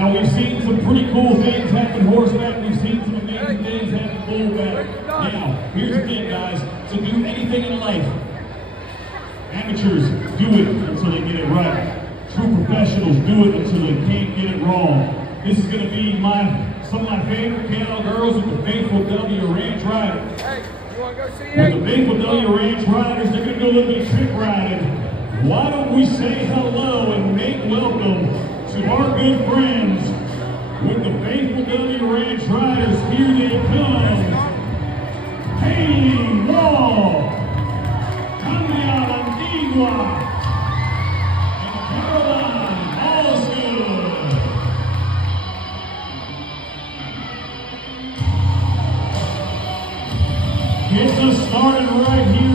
Now, we've seen some pretty cool things happen horseback. We've seen some amazing things happen bullback. Now, here's the thing, guys. To do anything in life, amateurs do it until they get it right. True professionals do it until they can't get it wrong. This is going to be some of my favorite cattle girls with the Faithful W Ranch Riders. Hey, you want to go see With it? the Faithful W Ranch Riders, they're going to do a little bit of trick riding. Why don't we say hello and make welcome to our good friends with the Faithful W Ranch Riders. Here they come. Haley Wall, Tanya Antigua, and Caroline Osgood. Gets us started right here.